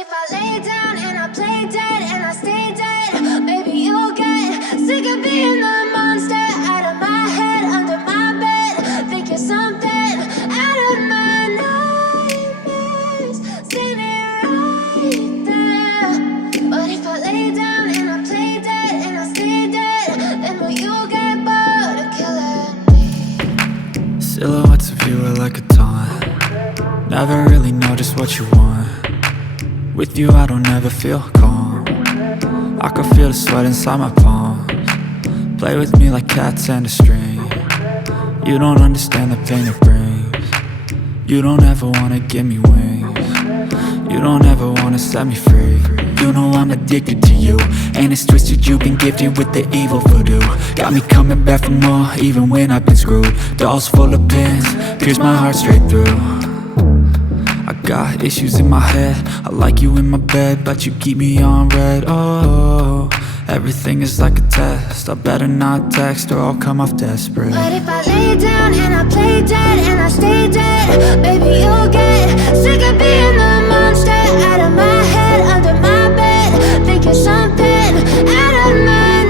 if I lay down and I play dead and I stay dead, maybe you'll get sick of being the monster out of my head, under my bed. Think you're something out of my nightmares, standing right there. But if I lay down and I play dead and I stay dead, then will you get bored of killing me? Silhouettes of you are like a taunt. Never really know just what you want. With you I don't ever feel calm. I can feel the sweat inside my palms. Play with me like cats and a string. You don't understand the pain it brings. You don't ever wanna give me wings. You don't ever wanna set me free. You know I'm addicted to you, and it's twisted, you've been gifted with the evil voodoo. Got me coming back for more, even when I've been screwed. Dolls full of pins, pierce my heart straight through. I got issues in my head, I like you in my bed, but you keep me on red. Oh, everything is like a test, I better not text or I'll come off desperate. But if I lay down and I play dead and I stay dead, baby you'll get sick of being the monster out of my head, under my bed. Think you're something out of my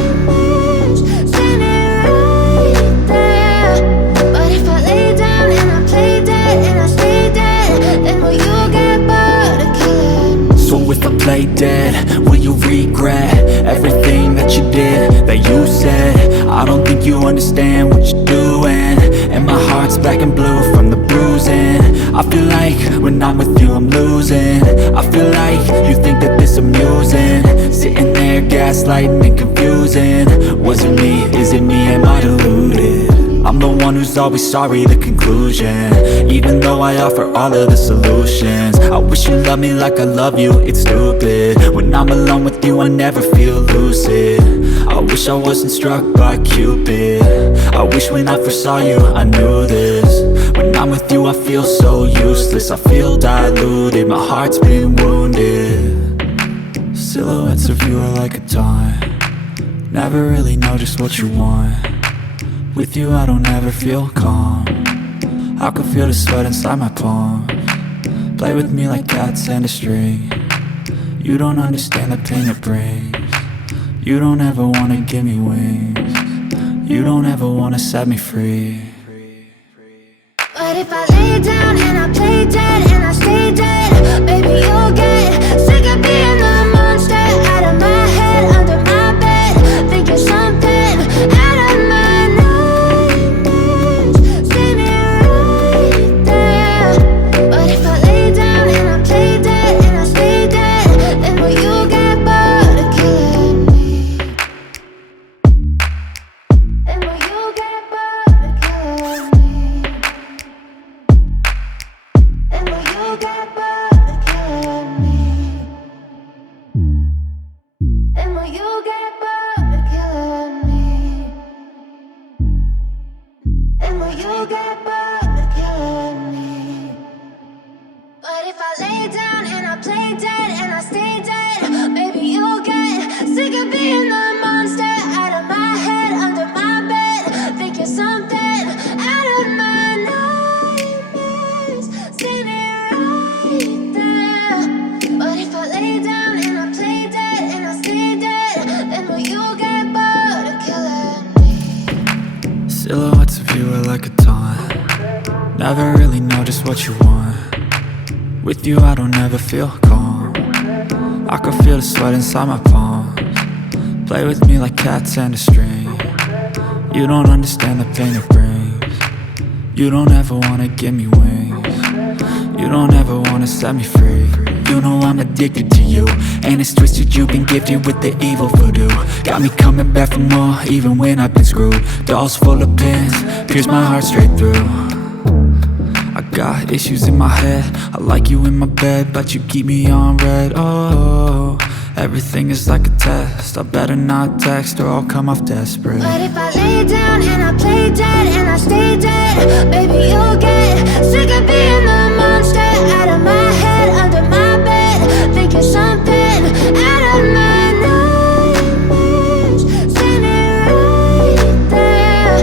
nightmares, standing right there. But if I lay down and I play dead and I stay dead, then will you get bored of killing me? So if I play dead, will you regret everything that you did, that you said? I don't think you understand what you're doing, and my heart's black and blue from the bruising. I feel like when I'm with you I'm losing. I feel like you think that this amusing, sitting there gaslighting and confusing. Was it me? Is it me? Am I deluded? I'm the one who's always sorry, the conclusion, even though I offer all of the solutions. I wish you loved me like I love you, it's stupid. When I'm alone with you I never feel lucid. I wish I wasn't struck by Cupid. I wish when I first saw you I knew this. When I'm with you I feel so useless, I feel diluted, my heart's been wounded. Silhouettes of you are like a taunt. Never really know just what you want. With you I don't ever feel calm. I can feel the sweat inside my palms. Play with me like cats and a string. You don't understand the pain it brings. You don't ever wanna give me wings. You don't ever wanna set me free. But if I lay down and I play dead and I stay dead, baby you'll get sick of being the monster out of my head, under my bed. Think you're something out of my nightmares, standing right there. But if I lay down and I play dead and I stay dead, then will you get bored of killing me? Then will you get bored of killing me? And will you get bored of killing me? And will you get bored of killing me? And will you get bored of killing me? But if I lay down and I play dead and I stay dead, baby you'll get sick of being the monster out of my head, under my bed. Think you're something out of my nightmares, standing right there. But if I lay down and I play dead and I stay dead, then will you get bored of killing me? Silhouettes of you are like a taunt. Never really know just what you want. With you I don't ever feel calm. I can feel the sweat inside my palms. Play with me like cats and a string. You don't understand the pain it brings. You don't ever wanna give me wings. You don't ever wanna set me free. You know I'm addicted to you, and it's twisted, you've been gifted with the evil voodoo. Got me coming back for more, even when I've been screwed. Dolls full of pins, pierce my heart straight through. I got issues in my head, I like you in my bed, but you keep me on red. Oh, everything is like a test, I better not text or I'll come off desperate. But if I lay down and I play dead and I stay dead, baby you'll get sick of being the monster out of my head, under my bed. Think you're something out of my nightmares, standing right there.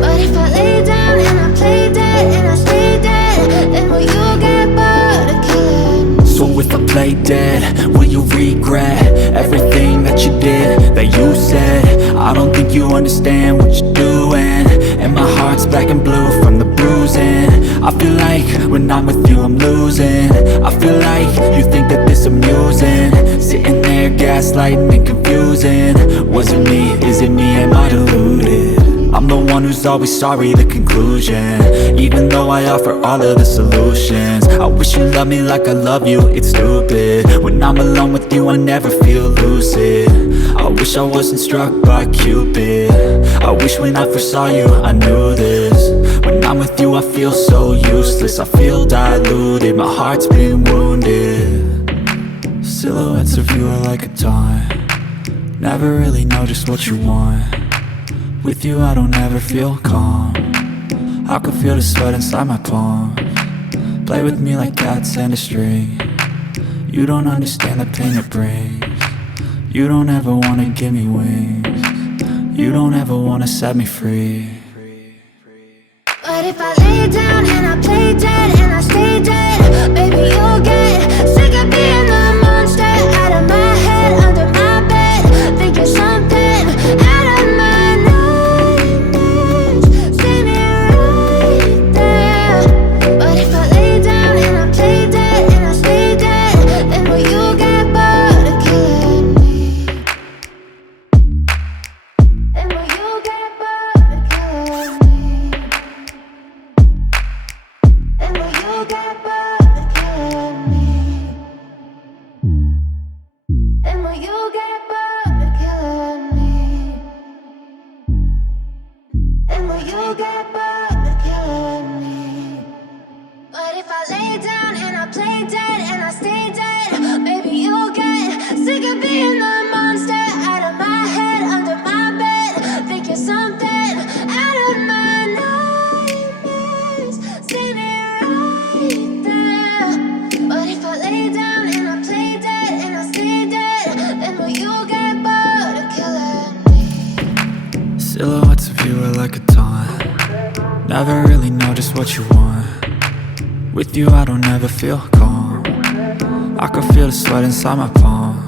But if I lay down and I play dead and I stay dead, then will you get bored of killing me? So if I play dead, will you regret everything that you did, that you said? I don't think you understand what you're doing, and my heart's black and blue from the bruising. I feel like when I'm with you I'm losing. I feel like you think that this amusing, sitting there gaslighting and confusing. Was it me? Is it me? Am I deluded? I'm the one who's always sorry, the conclusion, even though I offer all of the solutions. I wish you loved me like I love you, it's stupid. When I'm alone with you I never feel lucid. I wish I wasn't struck by Cupid. I wish when I first saw you I knew this. When I'm with you I feel so useless, I feel diluted, my heart's been wounded. Silhouettes of you are like a taunt, never really know just what you want. With you I don't ever feel calm, I can feel the sweat inside my palms. Play with me like cats and a string, you don't understand the pain it brings. You don't ever wanna give me wings, you don't ever wanna set me free. But if I lay down and I play dead and I stay dead, baby you'll get sick of being the monster out of my head, under my bed, thinking something out of my nightmares. See me right there. But if I lay down and I play dead and I stay dead, then will you get bored of killing me? Then will you get bored of killing me? And will you get bored of killing me? And will you get bored of killing me? And will you get bored of killing me? But if I lay down and I play dead and I stay dead, baby you'll get sick of being the monster out of my head, under my bed, thinking something out of my nightmares. See me right there. But if I lay down and I play dead and I stay dead, then will you get bored of killing me? Silhouettes of you are like a taunt, never really know just what you want. With you I don't ever feel calm, I can feel the sweat inside my palms.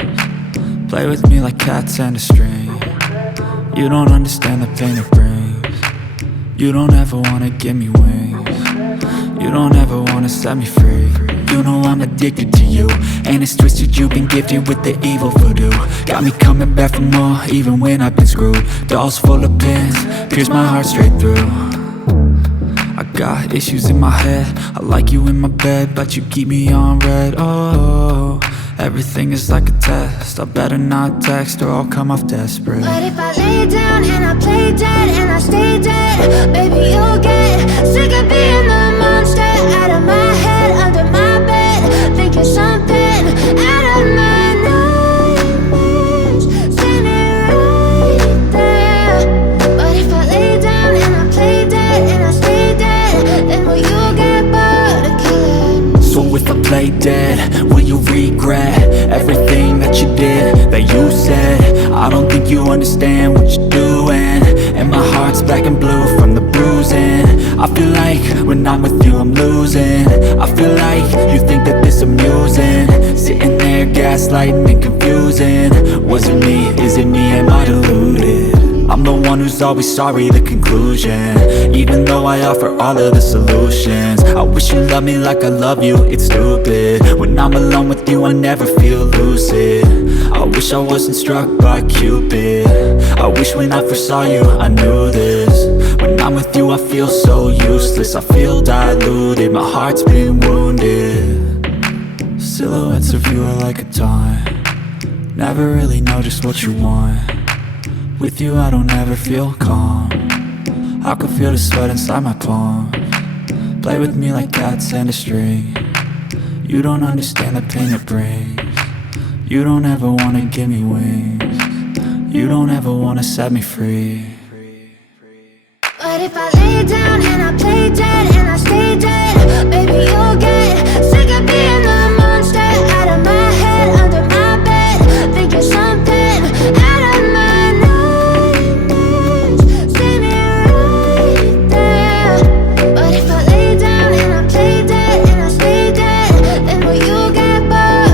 Play with me like cats and a string, you don't understand the pain it brings. You don't ever wanna give me wings, you don't ever wanna set me free. You know I'm addicted to you, and it's twisted, you've been gifted with the evil voodoo. Got me coming back for more, even when I've been screwed. Dolls full of pins, pierce my heart straight through. I got issues in my head, I like you in my bed, but you keep me on red. Oh, everything is like a test, I better not text or I'll come off desperate. But if I lay down and I play dead and I stay dead, baby you'll get sick of being the monster out of my head, under my bed, thinking something out of my nightmares. See me right there. But if I lay down and I play dead and I stay dead, then will you get bored of killing me? So if I play dead, will you regret everything that you did, that you said? I don't think you understand what you're doing, and my heart's black and blue from the bruising. I feel like when I'm with you I'm losing. I feel like you think that this amusing, sitting there gaslighting and confusing. Was it me? Is it me? Am I deluded? I'm the one who's always sorry, the conclusion, even though I offer all of the solutions. I wish you loved me like I love you, it's stupid. When I'm alone with you I never feel lucid. I wish I wasn't struck by Cupid. I wish when I first saw you I knew this. When I'm with you I feel so useless, I feel diluted, my heart's been wounded. Silhouettes of you are like a taunt, never really know just what you want. With you I don't ever feel calm, I can feel the sweat inside my palms. Play with me like cats and a string, you don't understand the pain it brings. You don't ever wanna give me wings, you don't ever wanna set me free. But if I lay down and I play dead and I stay dead, baby you'll get sick of being the monster out of my head, under my bed, thinking something out of my nightmares. See me right there. But if I lay down and I play dead and I stay dead, then will you get bored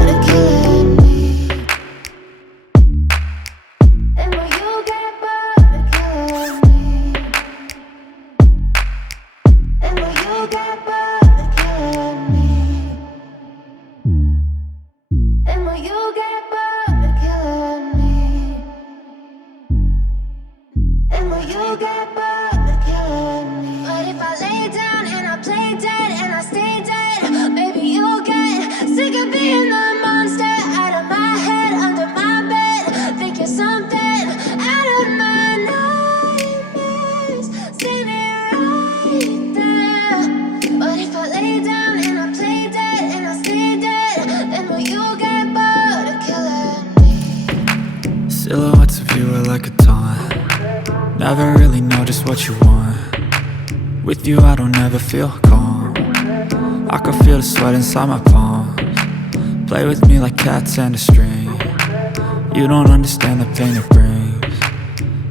you were like a taunt. Never really know just what you want. With you I don't ever feel calm. I can feel the sweat inside my palms. Play with me like cats and a string. You don't understand the pain it brings.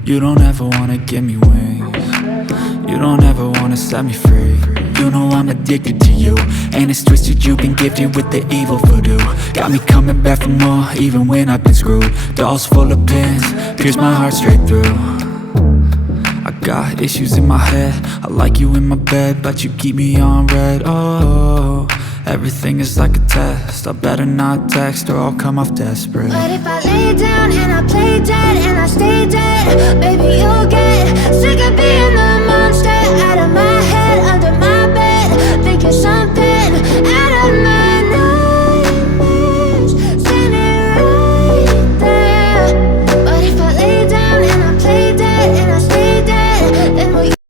You don't ever wanna give me wings. You don't ever wanna set me free. You know I'm addicted to you, and it's twisted, you've been gifted with the evil voodoo. Got me coming back for more, even when I've been screwed. Dolls full of pins, pierce my heart straight through. I got issues in my head, I like you in my bed, but you keep me on red. Oh, everything is like a test, I better not text or I'll come off desperate. But if I lay down and I play dead and I stay dead, baby you'll get sick of being the monster out of my